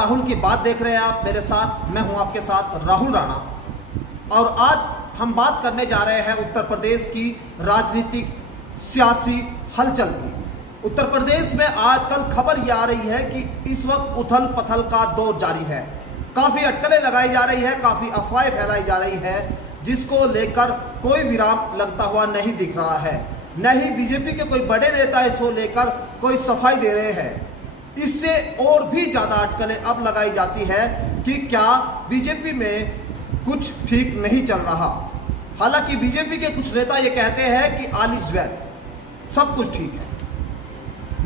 राहुल की बात देख रहे हैं आप मेरे साथ। मैं हूं आपके साथ राहुल राणा और आज हम बात करने जा रहे हैं उत्तर प्रदेश की राजनीतिक सियासी हलचल की। उत्तर प्रदेश में आजकल खबर ये आ रही है कि इस वक्त उथल पथल का दौर जारी है। काफ़ी अटकलें लगाई जा रही है, काफ़ी अफवाहें फैलाई जा रही है, जिसको लेकर कोई विराम लगता हुआ नहीं दिख रहा है। न ही बीजेपी के कोई बड़े नेता इसको लेकर कोई सफाई दे रहे हैं। इससे और भी ज़्यादा अटकलें अब लगाई जाती है कि क्या बीजेपी में कुछ ठीक नहीं चल रहा। हालांकि बीजेपी के कुछ नेता ये कहते हैं कि ऑल इज वेल, सब कुछ ठीक है,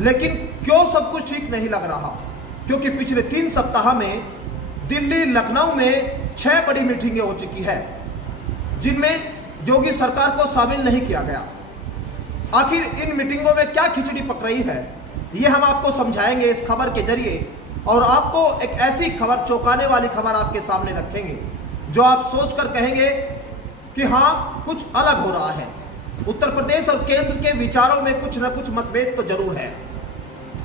लेकिन क्यों सब कुछ ठीक नहीं लग रहा? क्योंकि पिछले 3 सप्ताह में दिल्ली लखनऊ में 6 बड़ी मीटिंगें हो चुकी है, जिनमें योगी सरकार को शामिल नहीं किया गया। आखिर इन मीटिंगों में क्या खिचड़ी पक रही है, ये हम आपको समझाएंगे इस खबर के जरिए, और आपको एक ऐसी खबर, चौंकाने वाली खबर आपके सामने रखेंगे जो आप सोचकर कहेंगे कि हाँ, कुछ अलग हो रहा है। उत्तर प्रदेश और केंद्र के विचारों में कुछ न कुछ मतभेद तो जरूर है,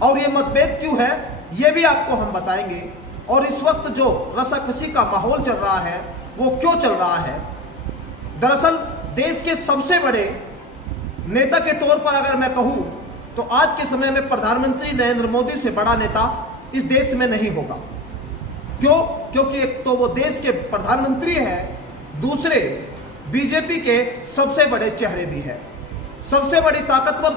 और ये मतभेद क्यों है ये भी आपको हम बताएंगे। और इस वक्त जो रसाकसी का माहौल चल रहा है वो क्यों चल रहा है। दरअसल देश के सबसे बड़े नेता के तौर पर अगर मैं कहूँ तो आज के समय में प्रधानमंत्री नरेंद्र मोदी से बड़ा नेता इस देश में नहीं होगा। क्यों? क्योंकि एक तो वो देश के प्रधानमंत्री हैं, दूसरे बीजेपी के सबसे बड़े चेहरे भी है। सबसे बड़ी ताकतवर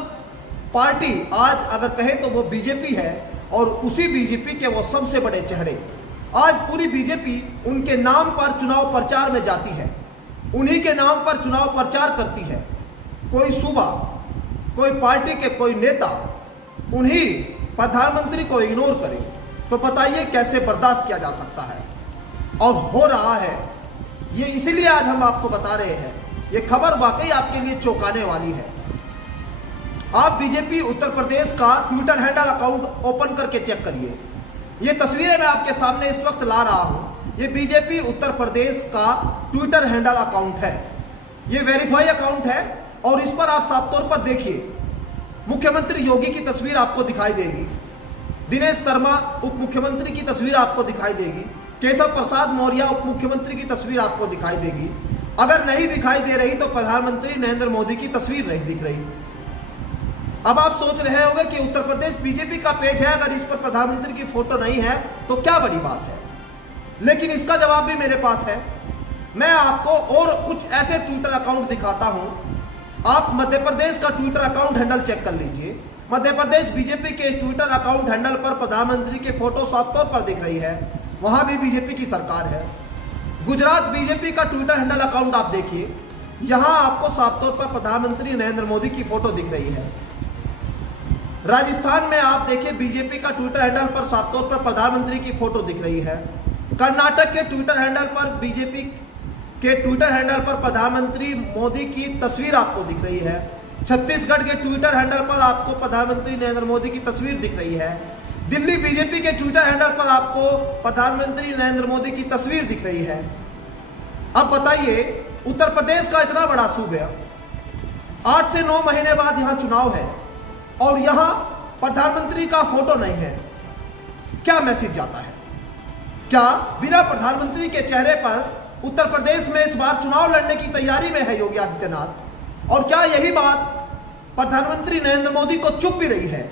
पार्टी आज अगर कहें तो वो बीजेपी है, और उसी बीजेपी के वो सबसे बड़े चेहरे। आज पूरी बीजेपी उनके नाम पर चुनाव प्रचार में जाती है, उन्हीं के नाम पर चुनाव प्रचार करती है। कोई सूबा, कोई पार्टी के कोई नेता उन्हीं प्रधानमंत्री को इग्नोर करे तो बताइए कैसे बर्दाश्त किया जा सकता है। और हो रहा है ये, इसीलिए आज हम आपको बता रहे हैं। ये खबर वाकई आपके लिए चौंकाने वाली है। आप बीजेपी उत्तर प्रदेश का ट्विटर हैंडल अकाउंट ओपन करके चेक करिए। ये तस्वीरें मैं आपके सामने इस वक्त ला रहा हूं। ये बीजेपी उत्तर प्रदेश का ट्विटर हैंडल अकाउंट है। ये वेरीफाई अकाउंट है, और इस पर आप साफ तौर पर देखिए, मुख्यमंत्री योगी की तस्वीर आपको दिखाई देगी, दिनेश शर्मा उप मुख्यमंत्री की तस्वीर आपको दिखाई देगी, केशव प्रसाद मौर्य उप मुख्यमंत्री की तस्वीर आपको दिखाई देगी। अगर नहीं दिखाई दे रही तो प्रधानमंत्री नरेंद्र मोदी की तस्वीर नहीं दिख रही। अब आप सोच रहे होंगे कि उत्तर प्रदेश बीजेपी का पेज है, अगर इस पर प्रधानमंत्री की फोटो नहीं है तो क्या बड़ी बात है। लेकिन इसका जवाब भी मेरे पास है। मैं आपको और कुछ ऐसे ट्विटर अकाउंट दिखाता हूं। आप मध्य प्रदेश का ट्विटर अकाउंट हैंडल चेक कर लीजिए। मध्य प्रदेश बीजेपी के ट्विटर अकाउंट हैंडल पर प्रधानमंत्री की फोटो साफ तौर पर दिख रही है, वहां भी बीजेपी की सरकार है। गुजरात बीजेपी का ट्विटर हैंडल अकाउंट आप देखिए, यहां आपको साफ तौर पर प्रधानमंत्री नरेंद्र मोदी की फोटो दिख रही है। राजस्थान में आप देखिए, बीजेपी का ट्विटर हैंडल पर साफ तौर पर प्रधानमंत्री की फोटो दिख रही है। कर्नाटक के ट्विटर हैंडल पर, बीजेपी के ट्विटर हैंडल पर प्रधानमंत्री मोदी की तस्वीर आपको दिख रही है। छत्तीसगढ़ के ट्विटर हैंडल पर आपको प्रधानमंत्री नरेंद्र मोदी की तस्वीर दिख रही है। दिल्ली बीजेपी के ट्विटर हैंडल पर आपको प्रधानमंत्री नरेंद्र मोदी की तस्वीर दिख रही है। अब बताइए, उत्तर प्रदेश का इतना बड़ा सूबा, 8 से 9 महीने बाद यहां चुनाव है और यहां प्रधानमंत्री का फोटो नहीं है। क्या मैसेज जाता है? क्या बिना प्रधानमंत्री के चेहरे पर उत्तर प्रदेश में इस बार चुनाव लड़ने की तैयारी में है योगी आदित्यनाथ? और क्या यही बात प्रधानमंत्री नरेंद्र मोदी को चुप भी रही है?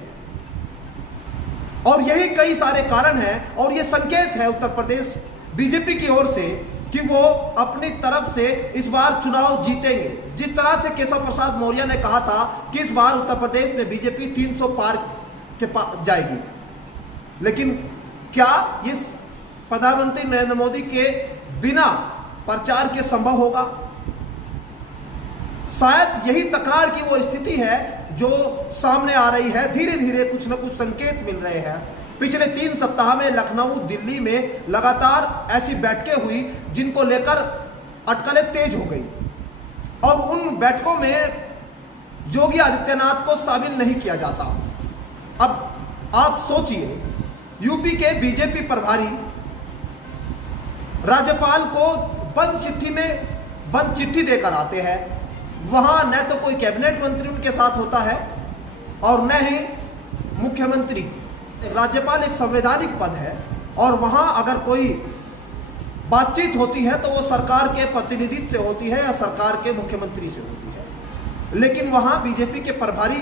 और यही कई सारे कारण हैं, और ये संकेत है उत्तर प्रदेश बीजेपी की ओर से कि वो अपनी तरफ से इस बार चुनाव जीतेंगे। जिस तरह से केशव प्रसाद मौर्य ने कहा था कि इस बार उत्तर प्रदेश में बीजेपी 300 पार के पास जाएगी, लेकिन क्या ये प्रधानमंत्री नरेंद्र मोदी के बिना प्रचार के संभव होगा? शायद यही तकरार की वो स्थिति है जो सामने आ रही है। धीरे धीरे कुछ न कुछ संकेत मिल रहे हैं। पिछले 3 सप्ताह में लखनऊ, दिल्ली में लगातार ऐसी बैठकें हुई जिनको लेकर अटकलें तेज हो गई, और उन बैठकों में योगी आदित्यनाथ को शामिल नहीं किया जाता। अब आप सोचिए, यूपी के बीजेपी प्रभारी राज्यपाल को बंद चिट्ठी देकर आते हैं। वहां न तो कोई कैबिनेट मंत्री उनके साथ होता है और न ही मुख्यमंत्री। राज्यपाल एक संवैधानिक पद है, और वहां अगर कोई बातचीत होती है तो वो सरकार के प्रतिनिधि से होती है या सरकार के मुख्यमंत्री से होती है। लेकिन वहां बीजेपी के प्रभारी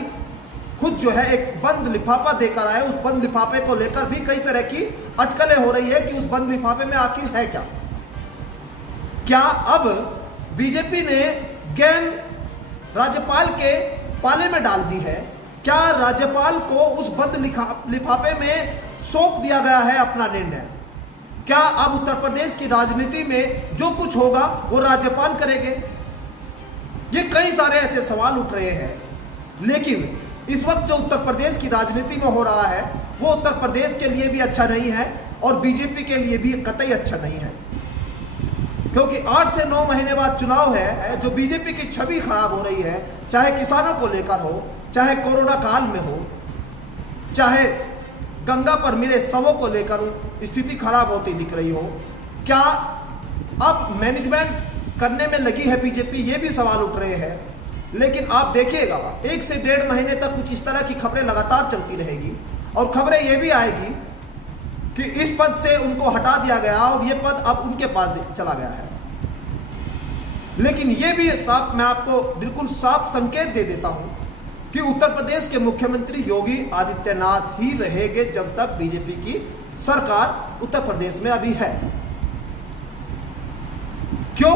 खुद जो है एक बंद लिफाफा देकर आए। उस बंद लिफाफे को लेकर भी कई तरह की अटकलें हो रही है कि उस बंद लिफाफे में आखिर है क्या। क्या अब बीजेपी ने गेंद राज्यपाल के पाले में डाल दी है? क्या राज्यपाल को उस बंद लिफाफे में सौंप दिया गया है अपना निर्णय? क्या अब उत्तर प्रदेश की राजनीति में जो कुछ होगा वो राज्यपाल करेंगे? ये कई सारे ऐसे सवाल उठ रहे हैं। लेकिन इस वक्त जो उत्तर प्रदेश की राजनीति में हो रहा है वो उत्तर प्रदेश के लिए भी अच्छा नहीं है और बीजेपी के लिए भी कतई अच्छा नहीं है, क्योंकि 8 से 9 महीने बाद चुनाव है। जो बीजेपी की छवि खराब हो रही है, चाहे किसानों को लेकर हो, चाहे कोरोना काल में हो, चाहे गंगा पर मिले शवों को लेकर स्थिति खराब होती दिख रही हो। क्या अब मैनेजमेंट करने में लगी है बीजेपी? ये भी सवाल उठ रहे हैं। लेकिन आप देखिएगा 1 से 1.5 महीने तक कुछ इस तरह की खबरें लगातार चलती रहेगी और खबरें ये भी आएगी कि इस पद से उनको हटा दिया गया और ये पद अब उनके पास चला गया है। लेकिन ये भी साफ, मैं आपको बिल्कुल साफ संकेत दे देता हूं कि उत्तर प्रदेश के मुख्यमंत्री योगी आदित्यनाथ ही रहेंगे जब तक बीजेपी की सरकार उत्तर प्रदेश में अभी है। क्यों?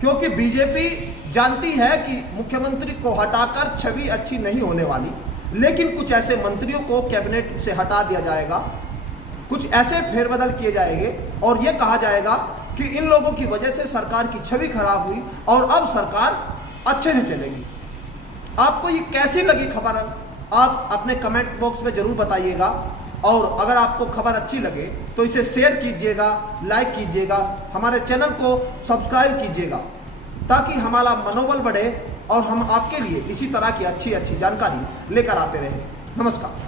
क्योंकि बीजेपी जानती है कि मुख्यमंत्री को हटाकर छवि अच्छी नहीं होने वाली। लेकिन कुछ ऐसे मंत्रियों को कैबिनेट से हटा दिया जाएगा, कुछ ऐसे फेरबदल किए जाएंगे और यह कहा जाएगा कि इन लोगों की वजह से सरकार की छवि खराब हुई और अब सरकार अच्छे से चलेगी। आपको ये कैसी लगी खबर? आप अपने कमेंट बॉक्स में जरूर बताइएगा और अगर आपको खबर अच्छी लगे तो इसे शेयर कीजिएगा, लाइक कीजिएगा, हमारे चैनल को सब्सक्राइब कीजिएगा ताकि हमारा मनोबल बढ़े और हम आपके लिए इसी तरह की अच्छी अच्छी जानकारी लेकर आते रहें। नमस्कार।